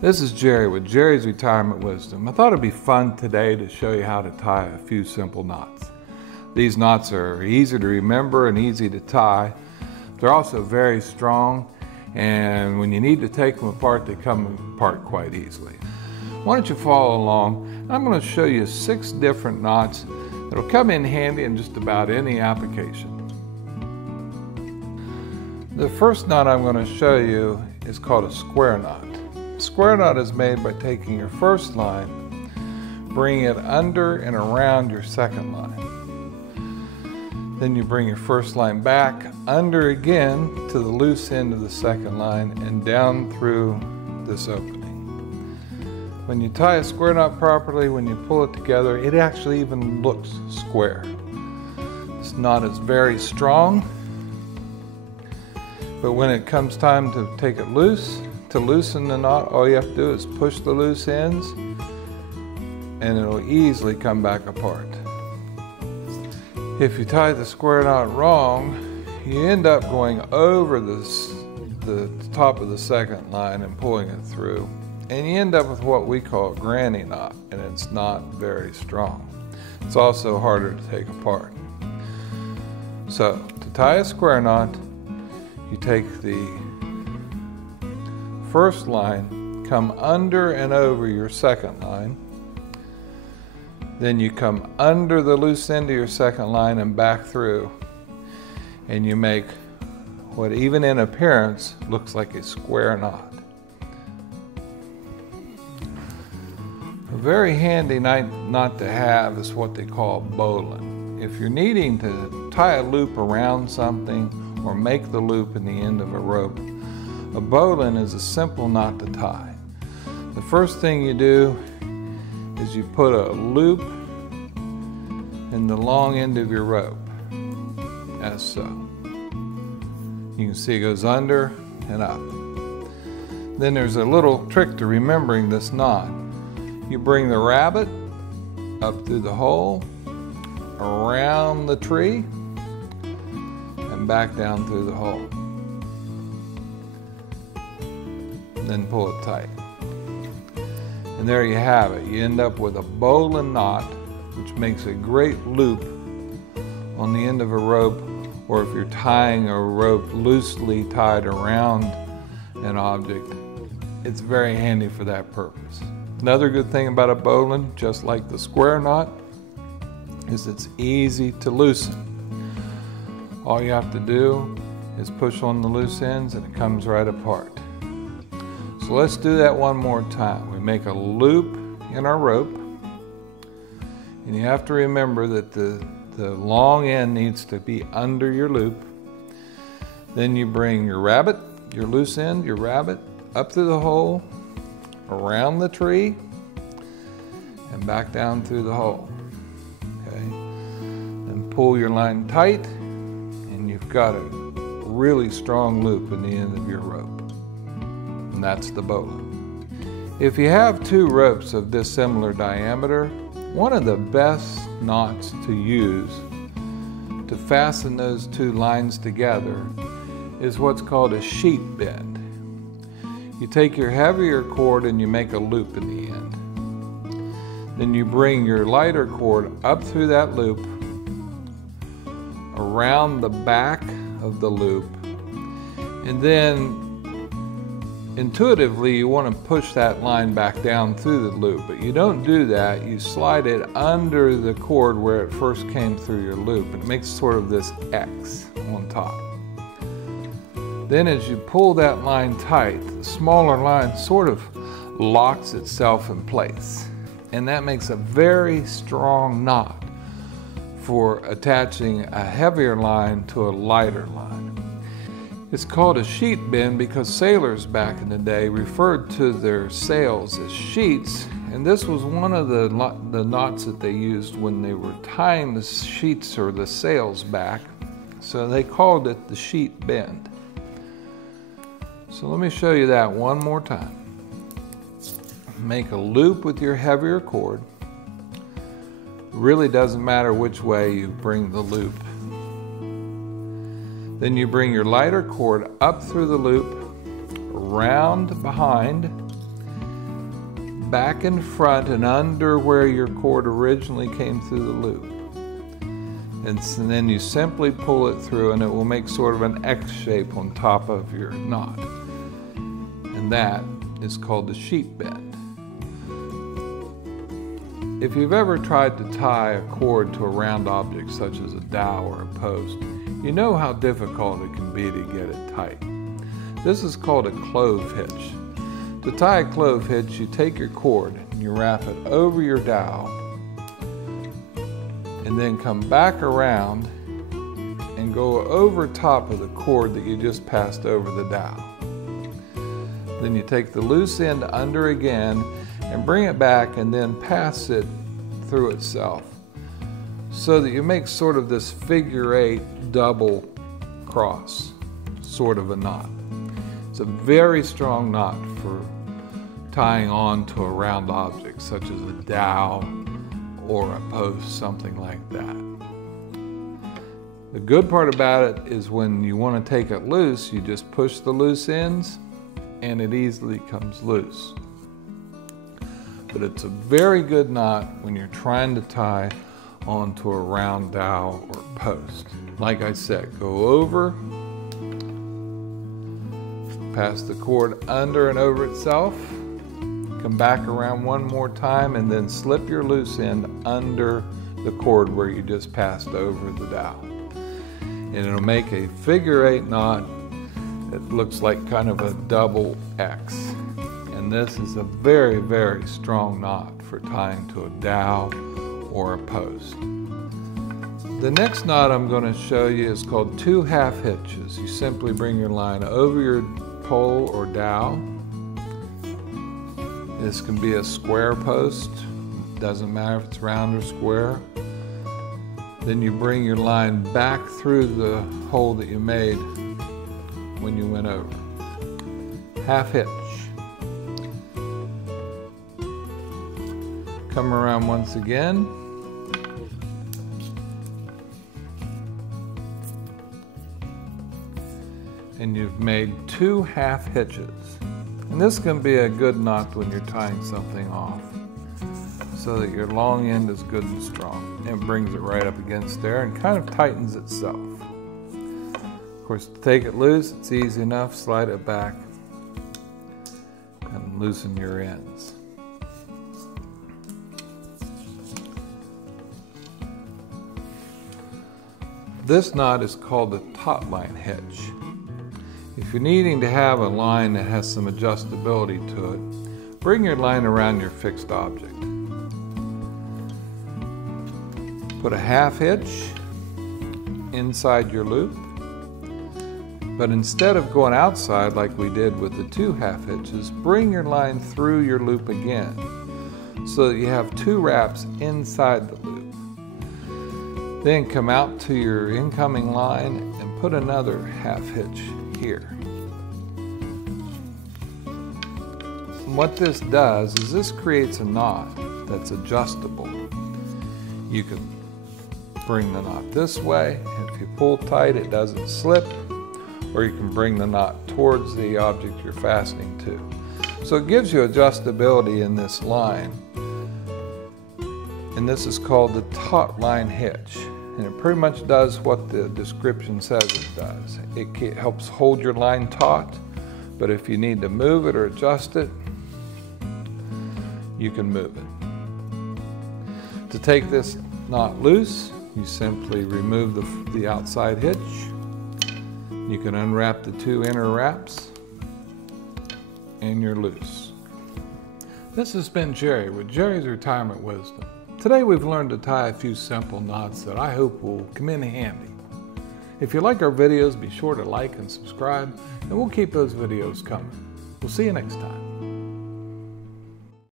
This is Jerry with Jerry's Retirement Wisdom. I thought it'd be fun today to show you how to tie a few simple knots. These knots are easy to remember and easy to tie. They're also very strong, and when you need to take them apart, they come apart quite easily. Why don't you follow along? I'm going to show you 6 different knots that'll come in handy in just about any application. The first knot I'm going to show you is called a square knot. Square knot is made by taking your first line, bringing it under and around your second line. Then you bring your first line back, under again to the loose end of the second line and down through this opening. When you tie a square knot properly, when you pull it together, it actually even looks square. This knot is very strong, but when it comes time to take it loose, to loosen the knot, all you have to do is push the loose ends and it'll easily come back apart. If you tie the square knot wrong, you end up going over the top of the second line and pulling it through. And you end up with what we call a granny knot, and it's not very strong. It's also harder to take apart. So, to tie a square knot, you take the first line, come under and over your second line. Then you come under the loose end of your second line and back through. And you make what even in appearance looks like a square knot. A very handy knot to have is what they call bowline. If you're needing to tie a loop around something or make the loop in the end of a rope, a bowline is a simple knot to tie. The first thing you do is you put a loop in the long end of your rope, as so. You can see it goes under and up. Then there's a little trick to remembering this knot. You bring the rabbit up through the hole, around the tree, and back down through the hole. Then pull it tight. And there you have it. You end up with a bowline knot, which makes a great loop on the end of a rope, or if you're tying a rope loosely tied around an object, it's very handy for that purpose. Another good thing about a bowline, just like the square knot, is it's easy to loosen. All you have to do is push on the loose ends and it comes right apart. So let's do that one more time. We make a loop in our rope, and you have to remember that the long end needs to be under your loop. Then you bring your rabbit, your loose end, your rabbit, up through the hole, around the tree, and back down through the hole. Okay? Then pull your line tight, and you've got a really strong loop in the end of your rope. And that's the bowline. If you have 2 ropes of dissimilar diameter, one of the best knots to use to fasten those 2 lines together is what's called a sheet bend. You take your heavier cord and you make a loop in the end. Then you bring your lighter cord up through that loop, around the back of the loop, and then intuitively, you want to push that line back down through the loop, but you don't do that. You slide it under the cord where it first came through your loop, and it makes sort of this X on top. Then as you pull that line tight, the smaller line sort of locks itself in place, and that makes a very strong knot for attaching a heavier line to a lighter line. It's called a sheet bend because sailors back in the day referred to their sails as sheets, and this was one of the knots that they used when they were tying the sheets or the sails back, so they called it the sheet bend. So let me show you that one more time. Make a loop with your heavier cord. Really doesn't matter which way you bring the loop. Then you bring your lighter cord up through the loop, around behind, back in front and under where your cord originally came through the loop. And then you simply pull it through and it will make sort of an X shape on top of your knot. And that is called the sheep bend. If you've ever tried to tie a cord to a round object such as a dowel or a post, you know how difficult it can be to get it tight. This is called a clove hitch. To tie a clove hitch, you take your cord and you wrap it over your dowel and then come back around and go over top of the cord that you just passed over the dowel. Then you take the loose end under again and bring it back and then pass it through itself so that you make sort of this figure 8 double cross, sort of a knot. It's a very strong knot for tying on to a round object such as a dowel or a post, something like that. The good part about it is when you want to take it loose, you just push the loose ends and it easily comes loose. But it's a very good knot when you're trying to tie onto a round dowel or post. Like I said, go over, pass the cord under and over itself, come back around one more time and then slip your loose end under the cord where you just passed over the dowel. And it'll make a figure 8 knot that looks like kind of a double X. And this is a very, very strong knot for tying to a dowel or a post. The next knot I'm going to show you is called 2 half hitches. You simply bring your line over your pole or dowel. This can be a square post, doesn't matter if it's round or square. Then you bring your line back through the hole that you made when you went over. Half hitch. Come around once again. And you've made 2 half hitches. And this can be a good knot when you're tying something off so that your long end is good and strong. And it brings it right up against there and kind of tightens itself. Of course, to take it loose, it's easy enough. Slide it back and loosen your ends. This knot is called the taut line hitch. If you're needing to have a line that has some adjustability to it, bring your line around your fixed object. Put a half hitch inside your loop, but instead of going outside like we did with the 2 half hitches, bring your line through your loop again so that you have 2 wraps inside the loop. Then come out to your incoming line and put another half hitch here. And what this does is this creates a knot that's adjustable. You can bring the knot this way, and if you pull tight it doesn't slip, or you can bring the knot towards the object you're fastening to. So it gives you adjustability in this line, and this is called the taut line hitch. And it pretty much does what the description says it does. It helps hold your line taut, but if you need to move it or adjust it, you can move it. To take this knot loose, you simply remove the outside hitch. You can unwrap the 2 inner wraps, and you're loose. This has been Jerry with Jerry's Retirement Wisdom. Today we've learned to tie a few simple knots that I hope will come in handy. If you like our videos, be sure to like and subscribe, and we'll keep those videos coming. We'll see you next time.